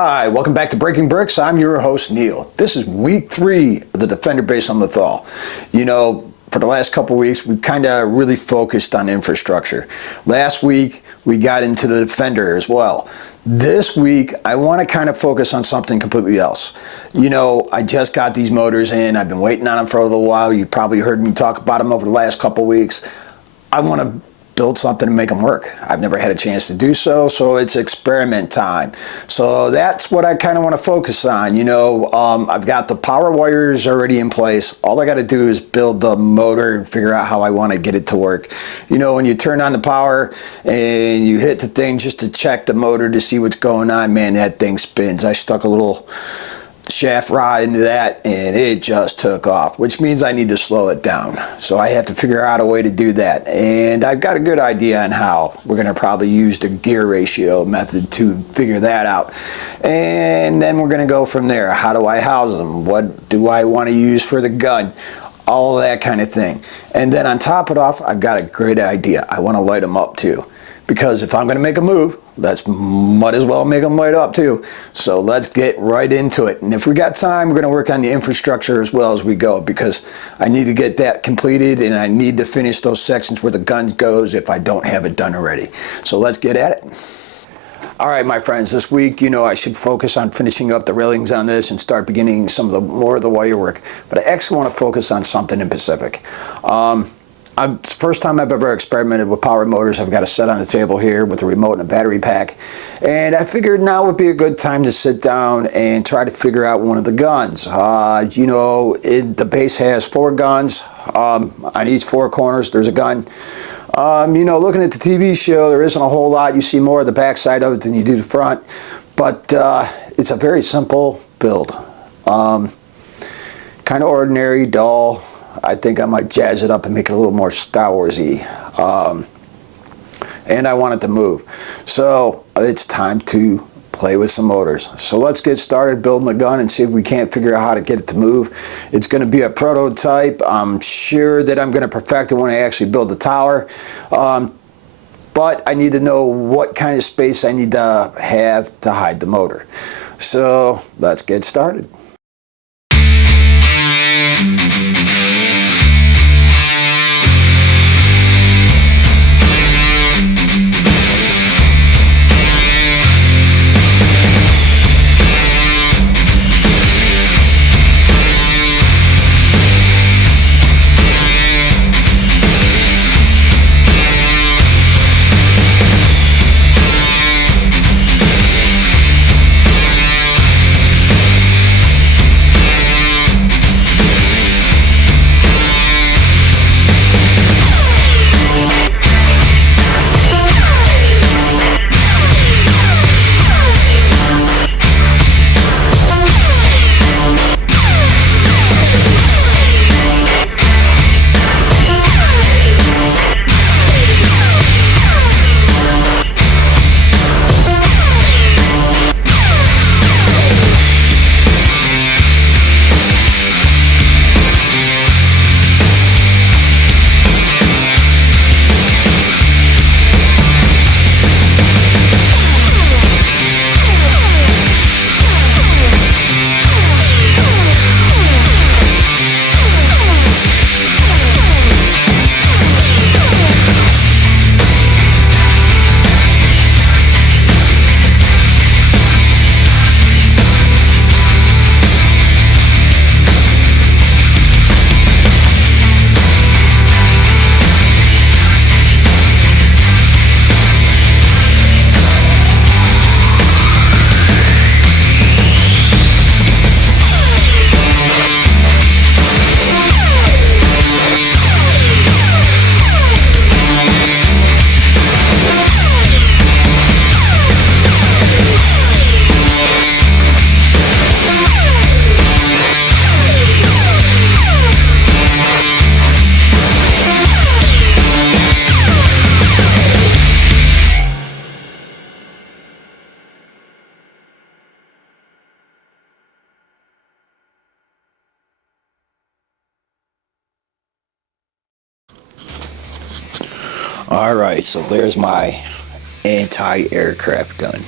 Hi, welcome back to Breaking Bricks. I'm your host, Neil. This is week 3 of the Defender base on Lothal. You know, for the last couple weeks, we've kind of really focused on infrastructure. Last week, we got into the Defender as well. This week, I want to kind of focus on something completely else. You know, I just got these motors in. I've been waiting on them for a little while. You probably heard me talk about them over the last couple weeks. I want to build something and make them work. I've never had a chance to do so, so it's experiment time. So that's what I kind of want to focus on. You know, I've got the power wires already in place. All I got to do is build the motor and figure out how I want to get it to work. You know, when you turn on the power and you hit the thing just to check the motor to see what's going on, man, that thing spins. I stuck a little shaft rod into that and it just took off, which means I need to slow it down. So I have to figure out a way to do that, and I've got a good idea on how. We're going to probably use the gear ratio method to figure that out, and then we're going to go from there. How do I house them? What do I want to use for the gun? All that kind of thing. And then on top of it off, I've got a great idea. I want to light them up too, because if I'm going to make a move, might as well make them light up too. So let's get right into it. And if we got time, we're going to work on the infrastructure as well as we go, because I need to get that completed and I need to finish those sections where the gun goes if I don't have it done already. So let's get at it. All right, my friends, this week, you know, I should focus on finishing up the railings on this and start beginning some of the more of the wire work. But I actually want to focus on something in Pacific. It's the first time I've ever experimented with power motors. I've got a set on the table here with a remote and a battery pack. And I figured now would be a good time to sit down and try to figure out one of the guns. You know, the base has 4 guns. On each 4 corners, there's a gun. You know, looking at the TV show, there isn't a whole lot. You see more of the back side of it than you do the front. But it's a very simple build. Kind of ordinary, dull. I think I might jazz it up and make it a little more Star Wars-y. And I want it to move. So it's time to play with some motors. So let's get started building the gun and see if we can't figure out how to get it to move. It's going to be a prototype. I'm sure that I'm going to perfect it when I actually build the tower. But I need to know what kind of space I need to have to hide the motor. So let's get started. Alright, so there's my anti-aircraft gun.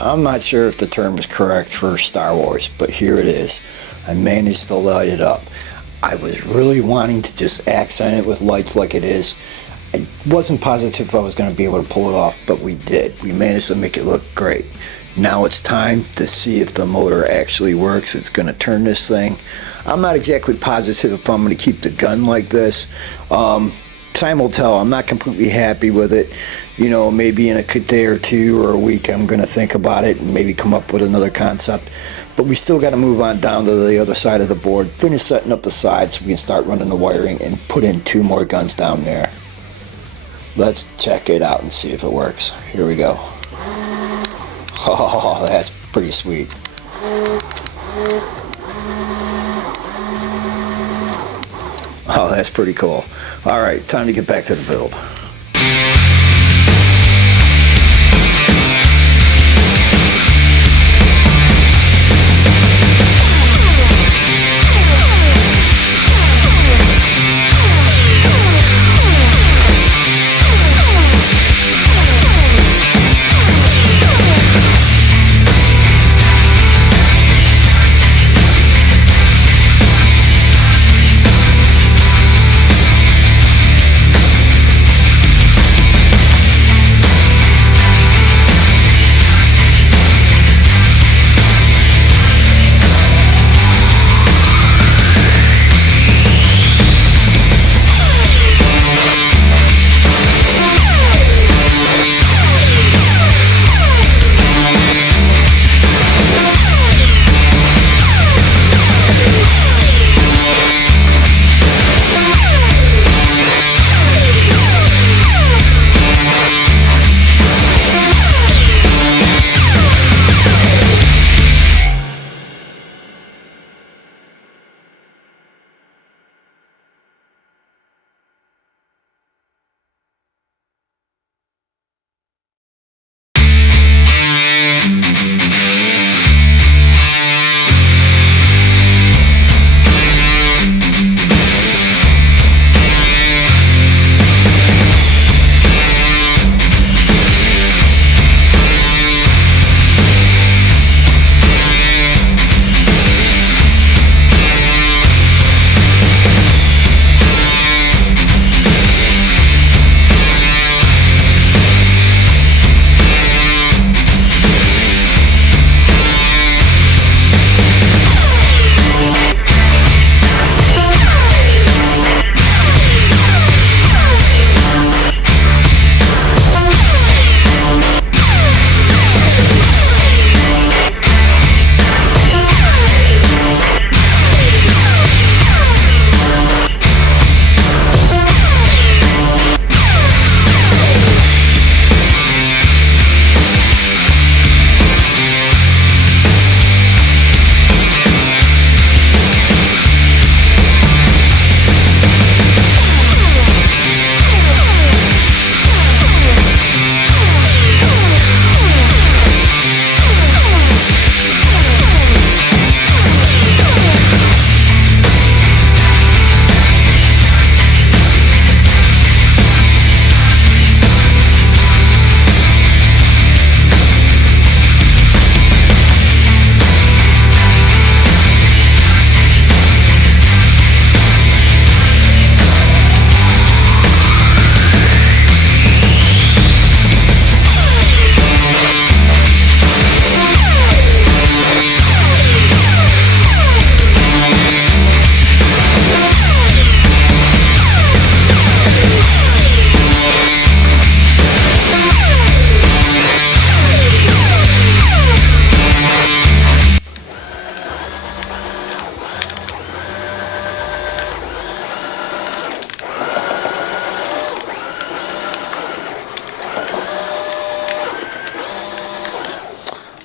I'm not sure if the term is correct for Star Wars, but here it is. I managed to light it up. I was really wanting to just accent it with lights like it is. I wasn't positive if I was going to be able to pull it off, but we did. We managed to make it look great. Now it's time to see if the motor actually works. It's going to turn this thing. I'm not exactly positive if I'm going to keep the gun like this. Time will tell. I'm not completely happy with it. You know, maybe in a day or two or a week I'm going to think about it and maybe come up with another concept. But we still got to move on down to the other side of the board, finish setting up the sides so we can start running the wiring and put in 2 more guns down there. Let's check it out and see if it works. Here we go. Oh, that's pretty sweet. Oh, that's pretty cool. All right, time to get back to the build.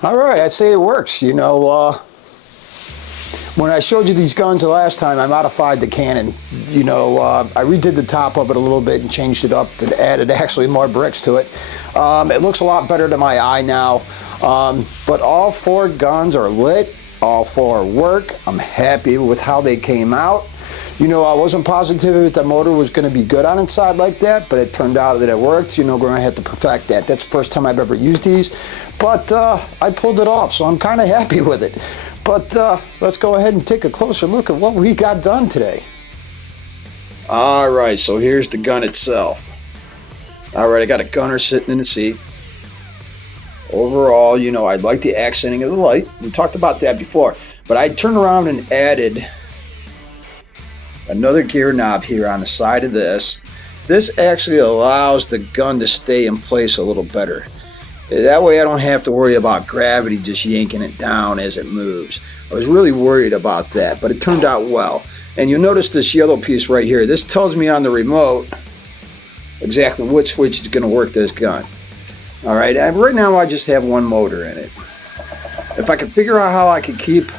All right, I'd say it works. You know, when I showed you these guns the last time, I modified the cannon. You know, I redid the top of it a little bit and changed it up and added actually more bricks to it. It looks a lot better to my eye now. But all 4 guns are lit. All 4 work. I'm happy with how they came out. You know, I wasn't positive if the motor was going to be good on inside like that, but it turned out that it worked. You know, we're going to have to perfect that. That's the first time I've ever used these, but I pulled it off, so I'm kind of happy with it. But let's go ahead and take a closer look at what we got done today. All right, so here's the gun itself. All right, I got a gunner sitting in the seat. Overall, you know, I like the accenting of the light. We talked about that before, but I turned around and added another gear knob here on the side of this. This actually allows the gun to stay in place a little better. That way I don't have to worry about gravity just yanking it down as it moves. I was really worried about that, but it turned out well. And you'll notice this yellow piece right here. This tells me on the remote exactly which switch is going to work this gun. All right, and right now I just have one motor in it. If I could figure out how I could keep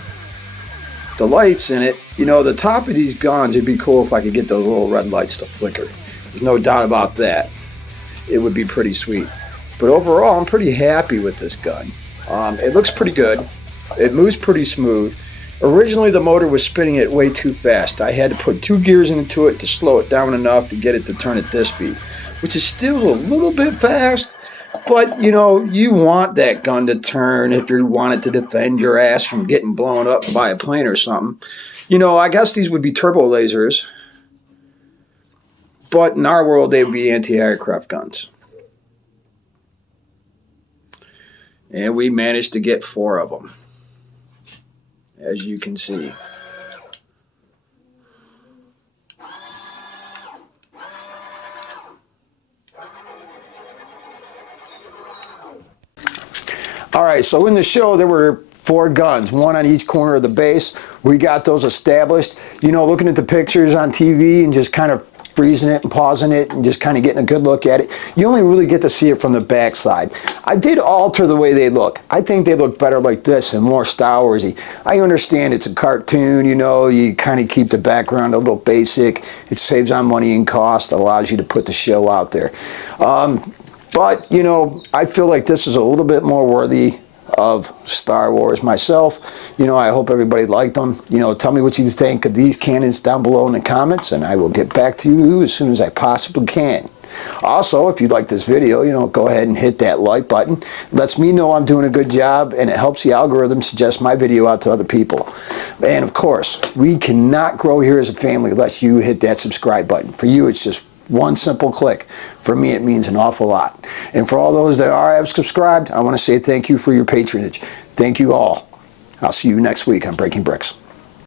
the lights in it, you know, the top of these guns, it'd be cool if I could get those little red lights to flicker. There's no doubt about that. It would be pretty sweet. But overall, I'm pretty happy with this gun. It looks pretty good. It moves pretty smooth. Originally, the motor was spinning it way too fast. I had to put 2 gears into it to slow it down enough to get it to turn at this speed, which is still a little bit fast. But, you know, you want that gun to turn if you want it to defend your ass from getting blown up by a plane or something. You know, I guess these would be turbo lasers. But in our world, they would be anti-aircraft guns. And we managed to get 4 of them, as you can see. All right, so in the show, there were 4 guns, 1 on each corner of the base. We got those established. You know, looking at the pictures on TV and just kind of freezing it and pausing it and just kind of getting a good look at it, you only really get to see it from the back side. I did alter the way they look. I think they look better like this and more Star Warsy. I understand it's a cartoon, you know, you kind of keep the background a little basic. It saves on money and cost, allows you to put the show out there. But, you know, I feel like this is a little bit more worthy of Star Wars myself. You know, I hope everybody liked them. You know, tell me what you think of these cannons down below in the comments, and I will get back to you as soon as I possibly can. Also, if you like this video, you know, go ahead and hit that like button. It lets me know I'm doing a good job, and it helps the algorithm suggest my video out to other people. And of course, we cannot grow here as a family unless you hit that subscribe button. For you, it's just one simple click. For me, it means an awful lot. And for all those that have subscribed, I want to say thank you for your patronage. Thank you all. I'll see you next week on Breaking Bricks.